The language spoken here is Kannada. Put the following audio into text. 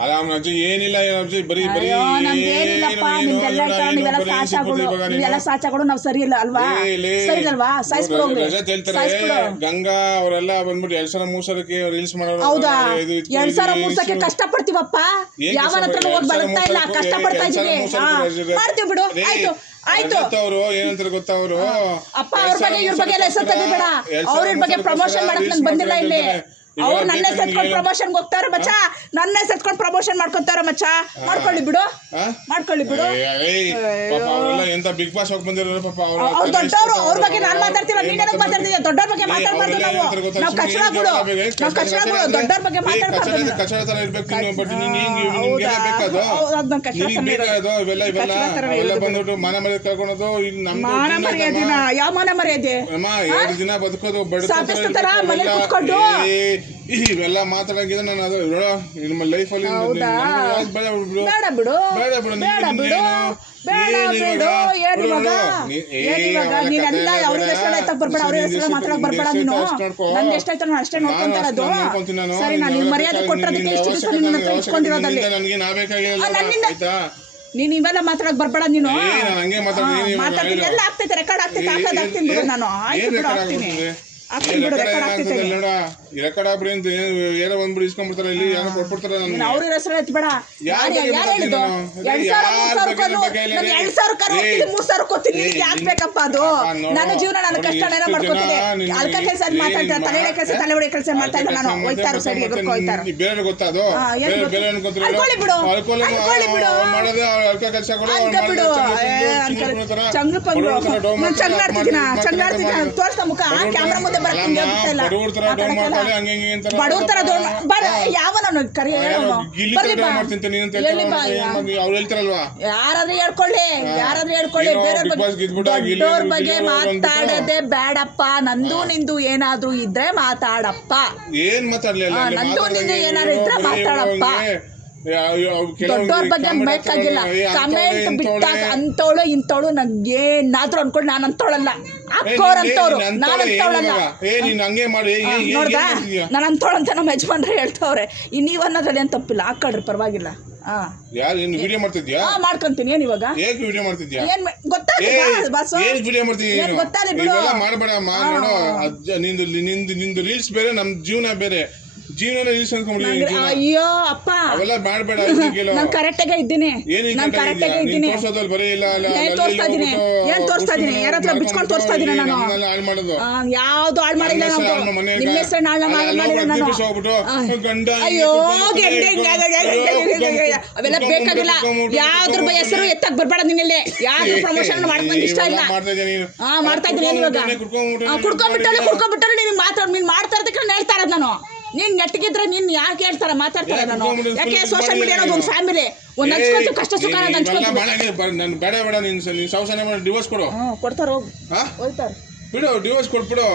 ಅಲ್ಲ ಅಜ್ಜಿ ಏನಿಲ್ಲ ಅಜ್ಜಿ ಬರೀ ಬರೀ ನಮ್ದೇನಿಲ್ಲಪ್ಪ ನಿಮ್ದೆಲ್ಲ ನೀವೆಲ್ಲ ಸಾಚಾಗಳು ನಾವು ಸರಿ ಇಲ್ಲ ಅಲ್ವಾ ಸರಿ ಅಲ್ವಾ ಹೇಳ್ತಾರೆ ಗಂಗಾ ಅವರೆಲ್ಲ ಬಂದ್ಬಿಟ್ಟು 2,000 3,000ಕ್ಕೆ ರೀಲ್ಸ್ ಮಾಡೋರು ಹೌದಾ 2,000 3,000ಕ್ಕೆ ಕಷ್ಟ ಪಡ್ತೀವಪ್ಪ ಯಾವನ ಹತ್ರ ಹೋಗಿ ಬರುತ್ತಾ ಇಲ್ಲ ಕಷ್ಟ ಪಡ್ತಾ ಇದೀವಿ ಮಾಡ್ತೀವಿ ಬಿಡು ಆಯ್ತು ಆಯ್ತು ಅವರು ಏನಂತಾರೆ ಗೊತ್ತಾ ಅವರು ಅಪ್ಪ ಅವ್ರ ಬಗ್ಗೆ ಇವ್ರ ಬಗ್ಗೆ ಎಲ್ಲ ಹೆಸರು ತೆಗಿಬೇಡ ಅವ್ರ ಬಗ್ಗೆ ಪ್ರಮೋಷನ್ ಮಾಡಕ್ ನನ್ ಬಂದಿಲ್ಲ ಇಲ್ಲಿ ಅವ್ರು ನನ್ನ ಹೆಸರ್ಕೊಂಡು ಪ್ರಮೋಷನ್ ಹೋಗ್ತಾರ ಮಚ್ಚ ನನ್ನ ಹೆಸರ್ಕೊಂಡು ಪ್ರಮೋಷನ್ ಮಾಡ್ಕೊತಾರ ಮಚ್ಚ ಮಾಡ್ಕೊಳ್ಳಿ ಬಿಡು ಎಂತ ಬಿಗ್ ಬಾಸ್ ಹೋಗಿ ಬಂದಿರೋ ಪಾಪ ಅವ್ರು ದೊಡ್ಡವರು ಅವ್ರ ಬಗ್ಗೆ ನಾನು ಮಾತಾಡ್ತಿಲ್ಲ ನೀನ್ ಏನಕ್ಕೆ ಮಾತಾಡ್ತೀಯ ದೊಡ್ಡವ್ರ ಬಗ್ಗೆ ಮಾತಾಡ್ಬಾರ್ದು ನಾವು ಕಚಡ ಬಿಡು ದೊಡ್ಡವ್ರ ಬಗ್ಗೆ ಮಾತಾಡ್ಬಾರ್ದು ಕಚಡ ತರ ಇರ್ಬೇಕು ಬಟ್ ನಿಮ್ಗೆ ಬೇಕಾದು ಇವೆಲ್ಲ ಬಂದ್ಬಿಟ್ಟು ಮನೆ ಮನೆ ಕಳ್ಕೊಳೋದು ಇಲ್ಲಿ ನಮ್ಮ ಯಾವ ಮನೆ ಮರ್ಯಾದೆ 2 ದಿನ ಬದುಕೋದು ಕುತ್ಕೊಂಡು ಇವೆಲ್ಲ ಮಾತಾಡಂಗಿದ್ರೆ ನಾನು ಅದು ನಿಮ್ಮ ಲೈಫಲ್ಲಿ ಬೇಡ ಬಿಡು ನೀನೆಲ್ಲ ಅವ್ರಿಗೆ ಹೆಸರು ಎತ್ತಕ್ ಬರ್ಬೇಡ ಅವ್ರ ಹೆಸರು ಮಾತಾಡಕ್ ಬರ್ಬೇಡ ನೀನು ನಂದು ಎಷ್ಟಾಯ್ತು ನಾನು ಅಷ್ಟೇ ನೋಡ್ಕೊಂತಾರ ಅದು ಸರಿ ನಾನು ನಿನ್ ಮರ್ಯಾದೆ ಕೊಟ್ಟರೋದಕ್ಕೆ ಇಷ್ಟು ದಿವಸ ನಿನ್ನ ಹತ್ರ ಇಟ್ಕೊಂಡಿರೋದಲ್ಲಿ ನೀನ್ ಇವೆಲ್ಲ ಮಾತಾಡಕ್ ಬರ್ಬೇಡ ನೀನು ಮಾತಾಡ್ತೀನಿ ಎಲ್ಲ ಆಗ್ತೈತೆ ರೆಕಾರ್ಡ್ ಆಗ್ತೈತೆ ಹಾಕ್ತೀನಿ ಬಿಡು ನಾನು ಆಯ್ತು ಬಿಡು ಹಾಕ್ತೀನಿ ರೆಕಾರ್ಡ್ ಆಗ್ಬಿಡಿ ಅಂತ ಏನೋ ಒಂದ್ಬಿಡಿ ಇಸ್ಕೊಂಡ್ಬಿಡ್ತಾರ ಇಲ್ಲಿ ಏನೋ ಕೊಟ್ಬಿಡ್ತಾರ ಅವ್ರ ಹೆಸರು ಎತ್ಬೇಡ ಯಾರು ಹೇಳಿದ್ದು 2,000 ಕೊಡ್ತೀನಿ ಯಾಕೆ ಬೇಕಪ್ಪ ಅದು ನನ್ನ ಜೀವನ ನನ್ನ ಕಷ್ಟ ಏನೋ ಮಾಡ್ಕೊತೀನಿ ಅಲ್ಕ ಕೆಲಸ ಮಾತಾಡ್ತಾ ತಲೆ ಕೆಲಸ ತಲೆ ಹೊಡೆ ಕೆಲಸ ಮಾಡ್ತಾ ಇಲ್ಲ ನಾನು ಹೋಯ್ತಾರ ಸೈಡ್ಗೆ ಹೋಯ್ತಾರ ಬೇರೆ ಗೊತ್ತಾ ಅದು ಬೇರೆ ಅನ್ಕೊಳ್ಳಿ ಬಿಡು ಮಾಡೋದೇ ಅಲ್ಕ ಕೆಲಸಗಳು ಚಂಗ್ಲಾಡ್ತಿದ್ದೀನ ತೋರ್ಸ್ತಾ ಮುಖ ಕ್ಯಾಮ್ರಾ ಮುಂದೆ ಬಡವ್ರ ತರ ಯಾವನ ಕರಿ ಯಾರಾದ್ರೂ ಹೇಳ್ಕೊಳ್ಳಿ ಬೇರೆಯವ್ರ ಬಗ್ಗೆ ಮಾತಾಡದೆ ಬೇಡಪ್ಪ ನಂದು ನಿಂದು ಏನಾದ್ರೂ ಇದ್ರೆ ಮಾತಾಡಪ್ಪ ನಂದು ನಿಂದು ಏನಾದ್ರು ಇದ್ರೆ ಮಾತಾಡಪ್ಪ ದೊಡ್ಡವ್ರ ಬಗ್ಗೆ ಬೇಕಾಗಿಲ್ಲ ಕಮೆಂಟ್ ಬಿಟ್ಟಾಗ ಅಂತವಳು ಇಂತವಳು ನಂಗೆ ಏನಾದ್ರೂ ಅನ್ಕೊಂಡು ನಾನು ಅಂತವಳಲ್ಲ ಅಕ್ಕೋರಂತವ್ರು ನಾನು ಅಂತವಳಲ್ಲ ನೋಡ್ದಾ ನಾನು ಅಂತವಳು ಅಂತ ನಮ್ಮ ಯಜಮಾನ್ರೆ ಹೇಳ್ತವ್ರೆ ನೀವ್ ಅನ್ನೋದ್ರಲ್ಲಿ ಏನ್ ತಪ್ಪಿಲ್ಲ ಹಾಕೊಳ್ರಿ ಪರವಾಗಿಲ್ಲ ಮಾಡ್ಕೊಂತೀನಿ ಏನ್ ಇವಾಗ ಏನ್ ನಿಂದು ರೀಲ್ಸ್ ಬೇರೆ ನಮ್ ಜೀವನ ಬೇರೆ ಅಯ್ಯೋ ಅಪ್ಪ ನಾನು ಕರೆಕ್ಟಾಗೆ ಇದ್ದೀನಿ ಏನ್ ತೋರಿಸ್ತಾ ಇದೀನಿ ಯಾರ ಹತ್ರ ಬಿಚ್ಕೊಂಡು ತೋರಿಸ್ತಾ ಇದೀನಿ ನಾನು ಯಾವ್ದು ಹಾಳು ಮಾಡಿಲ್ಲ ನಿಮ್ಮ ಹೆಸರು ಮಾಡಿಲ್ಲ ನಾನು ಅಯ್ಯೋ ಅವೆಲ್ಲ ಬೇಕಾಗಿಲ್ಲ ಯಾವ್ದ್ರ ಹೆಸರು ಎತ್ತಕ್ ಬರ್ಬೇಡ ನಿನ್ನಲ್ಲಿ ಯಾವ್ದು ಪ್ರಮೋಷನ್ ಮಾಡ್ಕೊಂಡು ಇಷ್ಟ ಇಲ್ಲ ಮಾಡ್ತಾ ಇದ್ದೀನಿ ಇವಾಗ ಕುಡ್ಕೊಂಡ್ಬಿಟ್ಟರೆ ನೀನ್ ಮಾಡ್ತಾ ಇರೋದಕ್ಕೆ ಹೇಳ್ತಾ ಇರೋದು ನಾನು ನೀನ್ ನೆಟ್ಟಿಗಿದ್ರೆ ನೀನ್ ಯಾಕೆ ಹೇಳ್ತಾರ ಮಾತಾಡ್ತಾರ ನಾನು ಯಾಕೆ ಸೋಷಿಯಲ್ ಮೀಡಿಯಾ ಅನ್ನೋದು ಒಂದು ಫ್ಯಾಮಿಲಿ ಒಂದು ಹಂಚ್ಕೊಳ್ತೀವಿ ಕಷ್ಟ ಸುಖ ಬೇಡ ಡಿವೋರ್ಸ್ ಕೊಡು ಕೊಡ್ತಾರ ಹೋಗ್ತಾರೆ ಬಿಡು ಡಿವೋರ್ಸ್ ಕೊಟ್ಬಿಡು